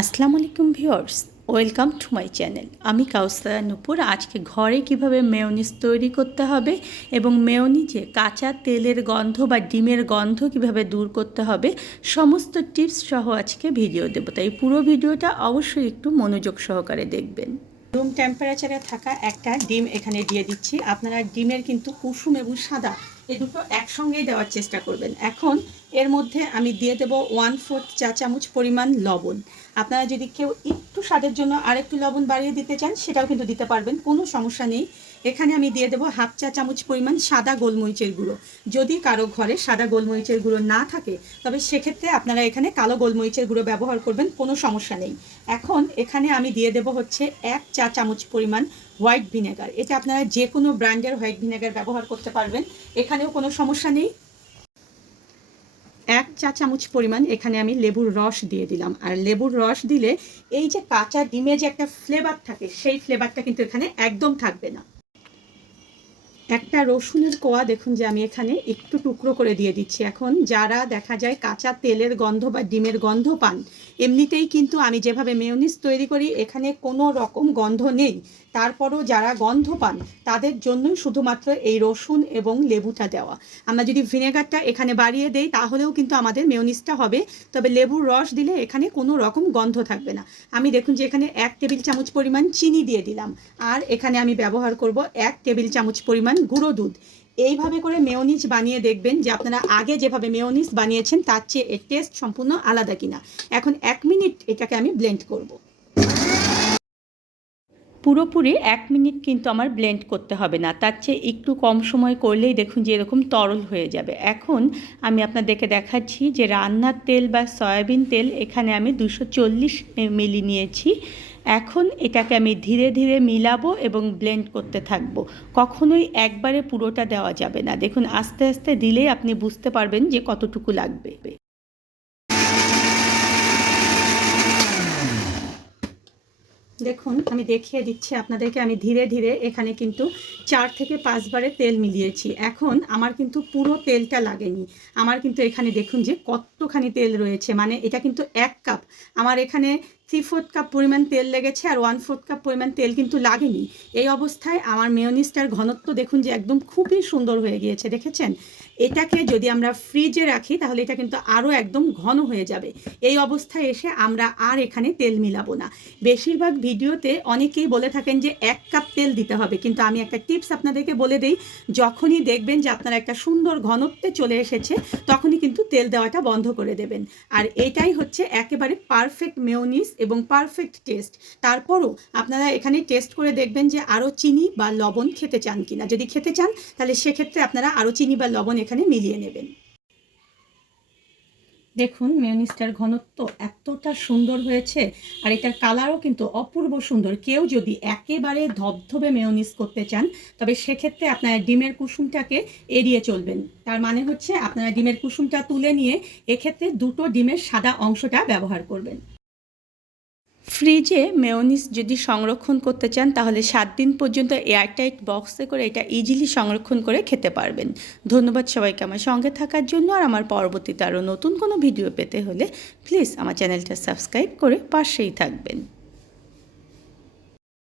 আসসালামু আলাইকুম viewers, welcome to my channel. আমি কাউসারা নূপুর। আজকে ঘরে কিভাবে মেয়োনিজ তৈরি করতে হবে এবং মেয়োনিজে কাঁচা তেলের গন্ধ বা ডিমের গন্ধ কিভাবে দূর করতে হবে সমস্ত টিপস সহ আজকে ভিডিও দেবো, তাই পুরো ভিডিওটা অবশ্যই একটু মনোযোগ সহকারে দেখবেন। রুম টেম্পারেচারে থাকা একটা ডিম এখানে দিয়ে দিচ্ছি। আপনারা ডিমের কিন্তু কুসুম এবং সাদা এই দুটো একসঙ্গেই দেওয়ার চেষ্টা করবেন। এখন এর মধ্যে আমি দিয়ে দেব 1/4 চা চামচ পরিমাণ লবণ। আপনারা যদি কেউ একটু স্বাদের জন্য আরেকটু লবণ বাড়িয়ে দিতে চান সেটাও কিন্তু দিতে পারবেন, কোনো সমস্যা নেই। এখানে আমি দিয়ে দেবো 1/2 চা চামচ পরিমাণ সাদা গোলমরিচের গুঁড়ো। যদি কারো ঘরে সাদা গোলমরিচের গুঁড়ো না থাকে তবে সেক্ষেত্রে আপনারা এখানে কালো গোলমরিচের গুঁড়ো ব্যবহার করবেন, কোনো সমস্যা নেই। এখন এখানে আমি দিয়ে দেবো হচ্ছে 1 চা চামচ পরিমাণ হোয়াইট ভিনেগার। এটা আপনারা যে কোনো ব্র্যান্ডের হোয়াইট ভিনেগার ব্যবহার করতে পারবেন, এখানেও কোনো সমস্যা নেই। 1 চা চামচ পরিমাণ এখানে আমি লেবুর রস দিয়ে দিলাম। আর লেবুর রস দিলে এই যে কাঁচা ডিমে যে একটা ফ্লেভার থাকে সেই ফ্লেভারটা কিন্তু এখানে একদম থাকবে না। একটা রসুনের কোয়া দেখুন যে আমি এখানে একটু টুকরো করে দিয়ে দিচ্ছি। এখন যারা দেখা যায় কাঁচা তেলের গন্ধ বা ডিমের গন্ধ পান, এমনিতেই কিন্তু আমি যেভাবে মেয়োনিজ তৈরি করি এখানে কোনো রকম গন্ধ নেই, তারপরও যারা গন্ধ পান তাদের জন্যই শুধুমাত্র এই রসুন এবং লেবুটা দেওয়া। আমরা যদি ভিনেগারটা এখানে বাড়িয়ে দেই তাহলেও কিন্তু আমাদের মেয়োনিজটা হবে, তবে লেবুর রস দিলে এখানে কোনো রকম গন্ধ থাকবে না। আমি দেখুন যে এখানে 1 টেবিল চামচ পরিমাণ চিনি দিয়ে দিলাম। আর এখানে আমি ব্যবহার করব 1 টেবিল চামচ পরিমাণ গুঁড়ো দুধ। এইভাবে করে মেয়োনিজ বানিয়ে দেখবেন যে আপনারা আগে যেভাবে মেয়োনিজ বানিয়েছেন তার চেয়ে এর টেস্ট সম্পূর্ণ আলাদা কিনা। এখন 1 মিনিট এটাকে আমি ব্লেন্ড করব। পুরোপুরি 1 মিনিট কিন্তু আমার ব্লেন্ড করতে হবে না, তার চেয়ে একটু কম সময় করলেই দেখুন যে এরকম তরল হয়ে যাবে। এখন আমি আপনাদেরকে দেখাচ্ছি যে রান্নার তেল বা সয়াবিন তেল এখানে আমি 240 মিলি নিয়েছি। এখন এটাকে আমি ধীরে ধীরে মিলাবো এবং ব্লেন্ড করতে থাকবো। কখনোই একবারে পুরোটা দেওয়া যাবে না, দেখুন আস্তে আস্তে দিলেই আপনি বুঝতে পারবেন যে কতটুকু লাগবে। দেখুন আমি দেখিয়ে দিচ্ছি আপনাদেরকে, আমি ধীরে ধীরে এখানে কিন্তু 4 থেকে 5 বারে তেল মিলিয়েছি। এখন আমার কিন্তু পুরো তেলটা লাগেনি, আমার কিন্তু এখানে দেখুন যে কতখানি তেল রয়েছে, মানে এটা কিন্তু 1 কাপ, আমার এখানে 3/4 কাপ পরিমাণ তেল লেগেছে আর 1/4 কাপ পরিমাণ তেল কিন্তু লাগেনি। এই অবস্থায় আমার মেয়োনিজটার ঘনত্ব দেখুন যে একদম খুবই সুন্দর হয়ে গিয়েছে, দেখেছেন? এটাকে যদি আমরা ফ্রিজে রাখি তাহলে এটা কিন্তু আরও একদম ঘন হয়ে যাবে। এই অবস্থায় এসে আমরা আর এখানে তেল মিলাবো না। বেশিরভাগ ভিডিওতে অনেকেই বলে থাকেন যে 1 কাপ তেল দিতে হবে, কিন্তু আমি একটা টিপস আপনাদেরকে বলে দেই, যখনই দেখবেন যে আপনার একটা সুন্দর ঘনত্বে চলে এসেছে তখনই কিন্তু তেল দেওয়াটা বন্ধ করে দেবেন। আর এটাই হচ্ছে একেবারে পারফেক্ট মেয়োনিজ এবং পারফেক্ট টেস্ট। তারপরও আপনারা এখানে টেস্ট করে দেখবেন যে আরও চিনি বা লবণ খেতে চান কিনা। যদি খেতে চান তাহলে সেক্ষেত্রে আপনারা আরও চিনি বা লবণ এখানে মিলিয়ে নেবেন। দেখুন মেয়োনিজটার ঘনত্ব এতটা সুন্দর হয়েছে আর এটার কালারও কিন্তু অপূর্ব সুন্দর। কেউ যদি একেবারে ধবধবে মেয়োনিজ করতে চান তবে সেক্ষেত্রে আপনারা ডিমের কুসুমটাকে এড়িয়ে চলবেন। তার মানে হচ্ছে আপনারা ডিমের কুসুমটা তুলে নিয়ে এক্ষেত্রে দুটো ডিমের সাদা অংশটা ব্যবহার করবেন। ফ্রিজে মেয়োনিজ যদি সংরক্ষণ করতে চান তাহলে 7 দিন পর্যন্ত এয়ারটাইট বক্সে করে এটা ইজিলি সংরক্ষণ করে খেতে পারবেন। ধন্যবাদ সবাইকে আমার সঙ্গে থাকার জন্য। আর আমার পরবর্তীতে আরও নতুন কোনো ভিডিও পেতে হলে প্লিজ আমার চ্যানেলটা সাবস্ক্রাইব করে পাশেই থাকবেন।